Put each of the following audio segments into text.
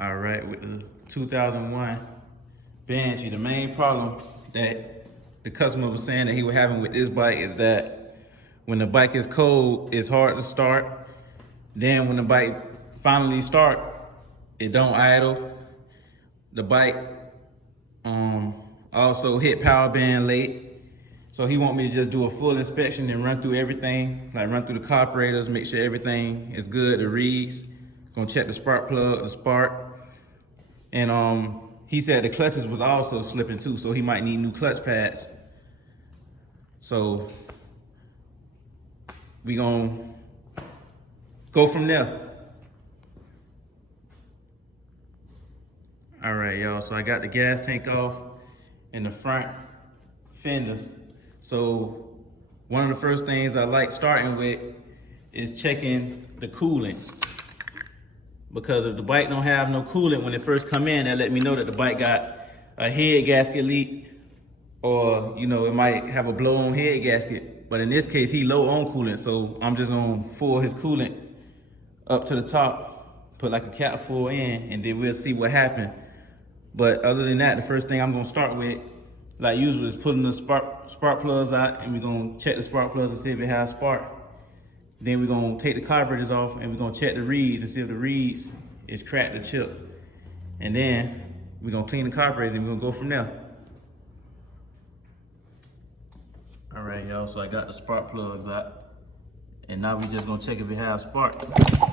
All right, with the 2001 Banshee, the main problem that the customer was saying that he was having with this bike is that when the bike is cold, it's hard to start. Then when the bike finally start, it don't idle. The bike also hit power band late. So he want me to just do a full inspection and run through everything, like run through the carburetors, make sure everything is good, the reeds. Gonna check the spark plug, the spark. And he said the clutches was also slipping too, so he might need new clutch pads. So we gonna go from there. All right, y'all, so I got the gas tank off and the front fenders. So one of the first things I like starting with is checking the coolant. Because if the bike don't have no coolant when it first come in, that let me know that the bike got a head gasket leak, or it might have a blow-on head gasket. But in this case, he low on coolant, so I'm just gonna fill his coolant up to the top, put like a cap full in, and then we'll see what happens. But other than that, the first thing I'm gonna start with, like usual, is pulling the spark plugs out, and we're gonna check the spark plugs and see if it has spark. Then we're gonna take the carburetors off and we're gonna check the reeds and see if the reeds is cracked or chipped. And then we're gonna clean the carburetors and we're gonna go from there. All right, y'all, so I got the spark plugs out. And now we just gonna check if it has spark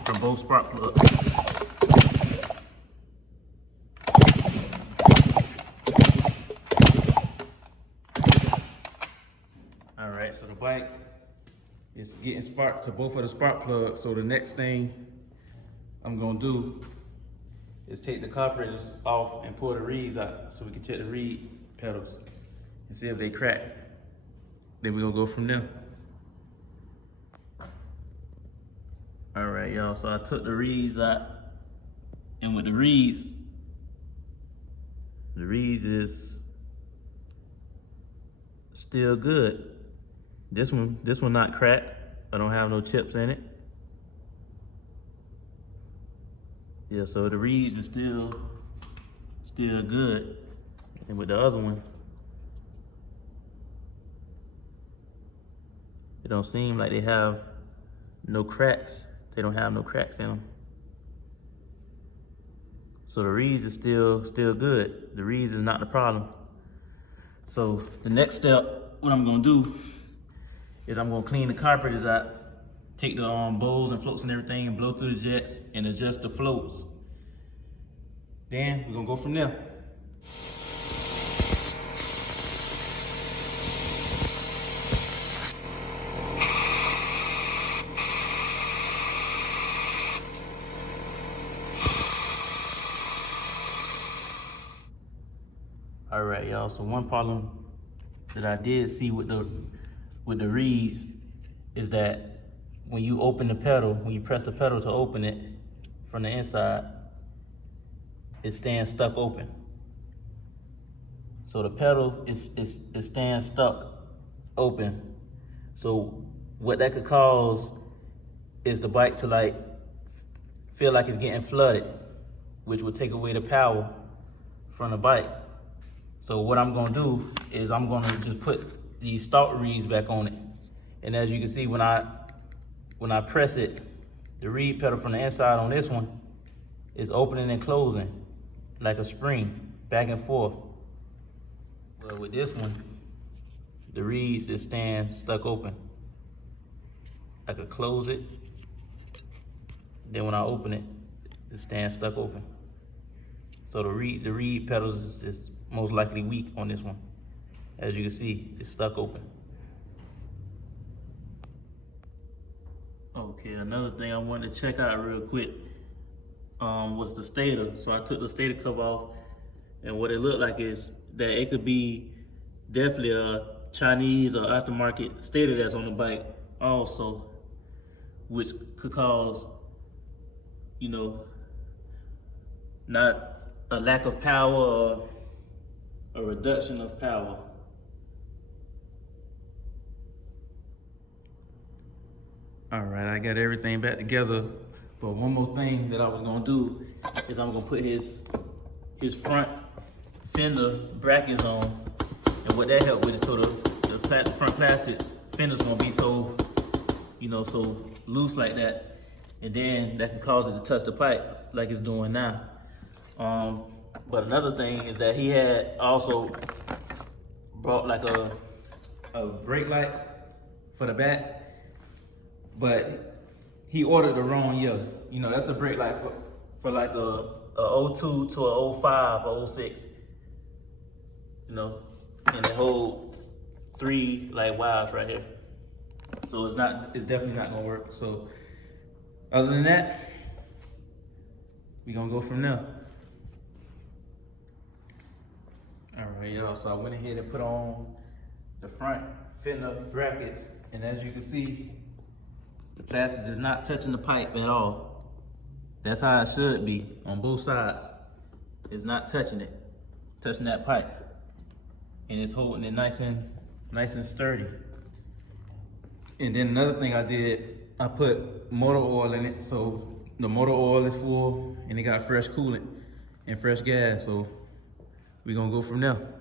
from both spark plugs. All right, so the bike, it's getting spark to both of the spark plugs. So the next thing I'm gonna do is take the carburetors off and pull the reeds out so we can check the reed pedals and see if they crack. Then we're gonna go from there. All right, y'all, so I took the reeds out, and with the reeds is still good. This one not cracked. I don't have no chips in it. Yeah, so the reeds is still good. And with the other one, it don't seem like they have no cracks. They don't have no cracks in them. So the reeds is still good. The reeds is not the problem. So the next step, what I'm gonna do is I'm gonna clean the carburetors out, take the bowls and floats and everything and blow through the jets and adjust the floats. Then we're gonna go from there. All right, y'all, so one problem that I did see with the reeds is that when you open the pedal, when you press the pedal to open it from the inside, it stands stuck open. So the pedal is staying stuck open. So what that could cause is the bike to feel like it's getting flooded, which would take away the power from the bike. So what I'm gonna do is I'm gonna just put these stalk reeds back on it. And as you can see, when I press it, the reed pedal from the inside on this one is opening and closing like a spring, back and forth. But with this one, the reeds is staying stuck open. I could close it, then when I open it, it stands stuck open. So the reed pedals is most likely weak on this one. As you can see, it's stuck open. Okay, another thing I wanted to check out real quick was the stator. So I took the stator cover off, and what it looked like is that it could be definitely a Chinese or aftermarket stator that's on the bike also, which could cause, not a lack of power or a reduction of power. All right, I got everything back together But one more thing that I was gonna do is I'm gonna put his front fender brackets on, and what that helped with is so the front plastics fender's gonna be so, you know, so loose like that, and then that can cause it to touch the pipe like it's doing now. But another thing is that he had also brought like a brake light for the back, but he ordered the wrong year. You know, that's a brake light for like a 02 to a 05 or 06. You know, and it hold 3 like wires right here. So it's definitely not gonna work. So other than that, we gonna go from there. All right, y'all, so I went ahead and put on the front fender brackets, and as you can see, the plastic is not touching the pipe at all. That's how it should be on both sides. It's not touching it, touching that pipe, and it's holding it nice and sturdy. And then another thing I did, I put motor oil in it, so the motor oil is full, and it got fresh coolant and fresh gas. So we're gonna go from there.